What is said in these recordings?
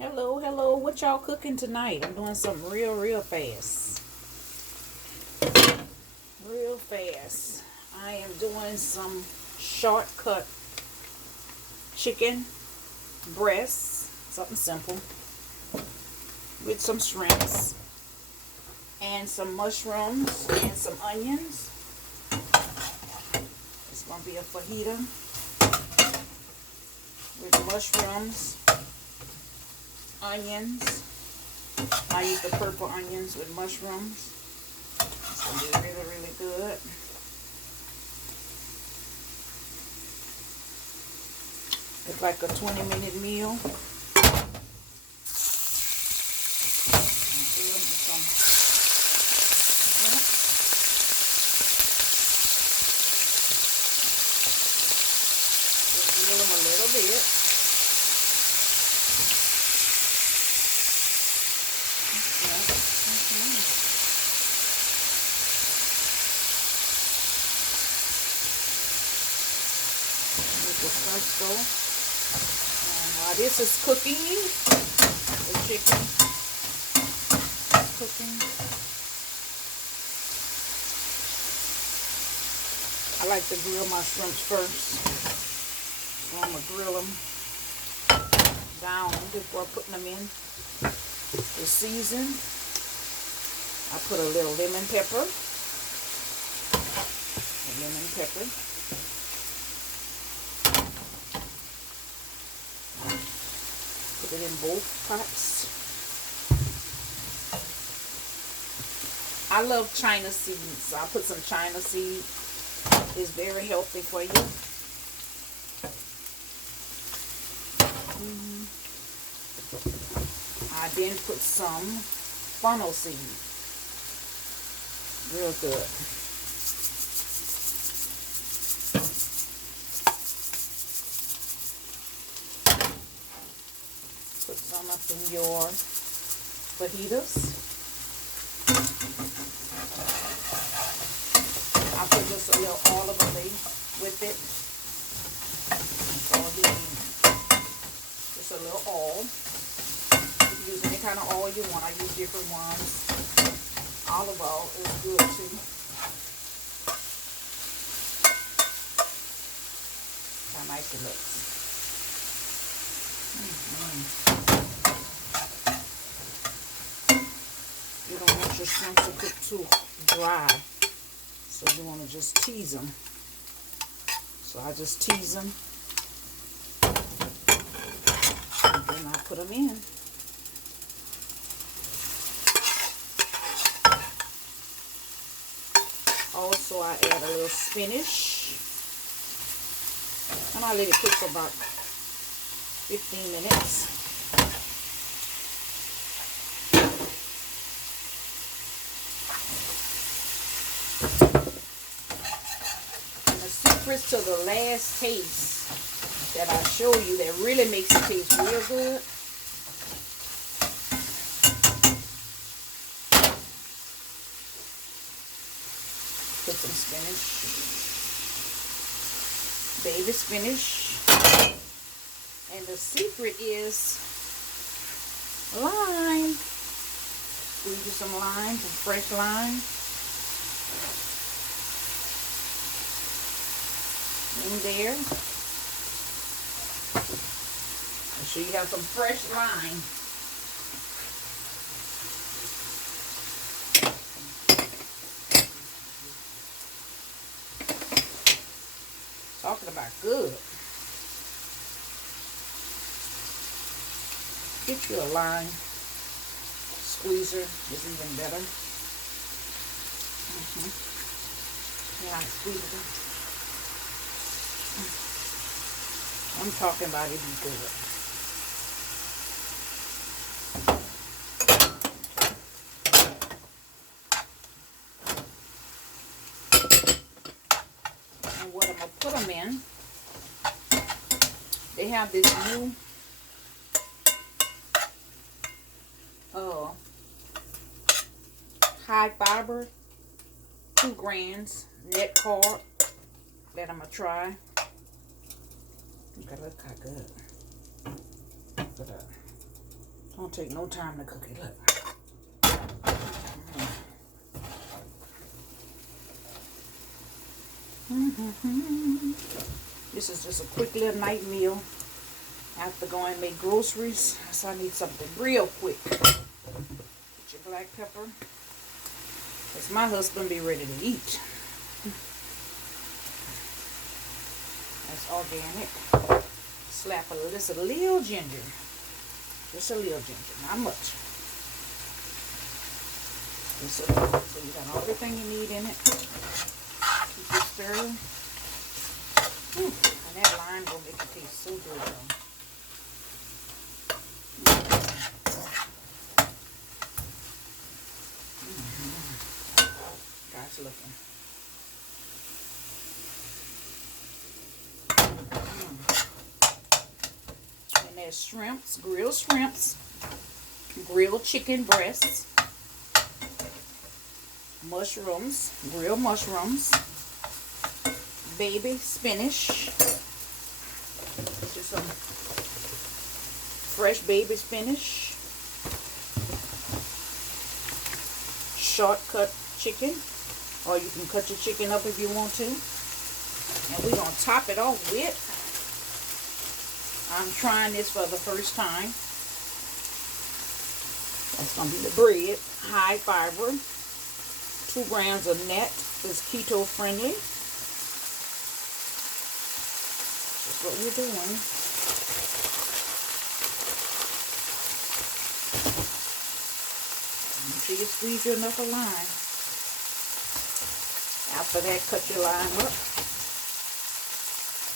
Hello, hello. What y'all cooking tonight? I'm doing something real fast. Real fast. I am doing some shortcut chicken breasts. Something simple. With some shrimps. And some mushrooms. And some onions. It's going to be a fajita. With mushrooms. Onions. I use the purple onions with mushrooms. It's going to be really good. It's like a 20-minute meal. Just grill them a little bit. Let the shrimps go. And while this is cooking, the chicken is cooking. I like to grill my shrimps first. So I'm going to grill them down before putting them in. The season, I put a little lemon pepper. Put it in both pots. I love China seeds, so I put some China seed. It's very healthy for you. I then put some funnel seed. Real good. Put some up in your fajitas. I put just a little olive oil with it. That's all you need. Just a little oil. You can use any kind of oil you want. I use different ones. Olive oil is good too. How nice it looks. You don't want your shrimp to cook too dry. So you want to just tease them. So I just tease them. And then I put them in. Also, I add a little spinach. And I let it cook for about 15 minutes. And the secrets to the last taste that I show you that really makes it taste real good. Put some spinach, baby spinach, and the secret is lime. Squeeze you some lime, some fresh lime in there. Make sure you have some fresh lime. Talking about good. Get you a lime squeezer. Is even better. Yeah, I squeeze it. I'm talking about it be good. And what I'm going to put them in, they have this new high fiber 2 grams net carb that I'm going to try. Look how good. Look at that. Don't take no time to cook it. Look. This is just a quick little night meal. After going and make groceries, so I need something real quick. Get your black pepper. Because my husband be ready to eat. That's organic. Slap a little ginger. Just a little ginger, not much. Just a little. So you got everything you need in it. Keep it stirring. And that lime will make it taste so good though. God's looking. And there's shrimps, grilled chicken breasts, mushrooms, grilled mushrooms, baby spinach. Just some fresh baby spinach, shortcut chicken, or you can cut your chicken up if you want to. And we're going to top it off with, I'm trying this for the first time. That's going to be the bread, high fiber, 2 grams of net, is keto friendly. That's what we're doing. Make sure you squeeze your enough of lime. After that, cut your lime up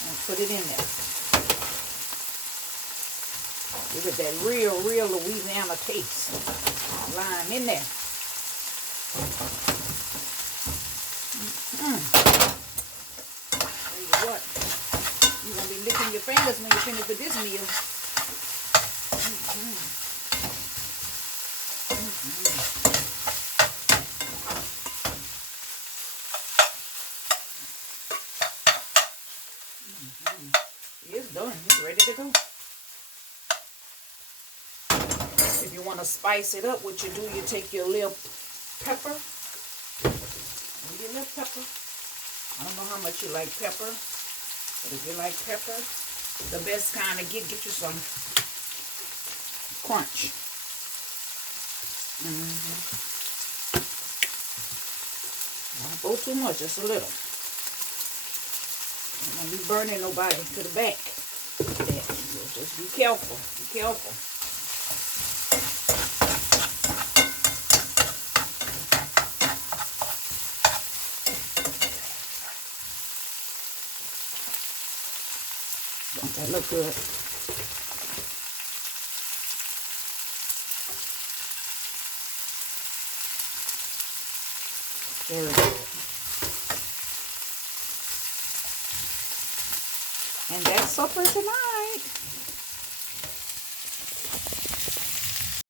and put it in there. Give it that real Louisiana taste. Lime in there. Tell you what, you're going to be licking your fingers when you finish with this meal. It's done. It's ready to go. If you want to spice it up, what you do, you take your little pepper. Your little pepper. I don't know how much you like pepper, but if you like pepper, the best kind to get you some crunch. Don't go too much, just a little. Don't be burning nobody to the back. Just be careful. Be careful. Don't that look good? Very good. And that's supper tonight.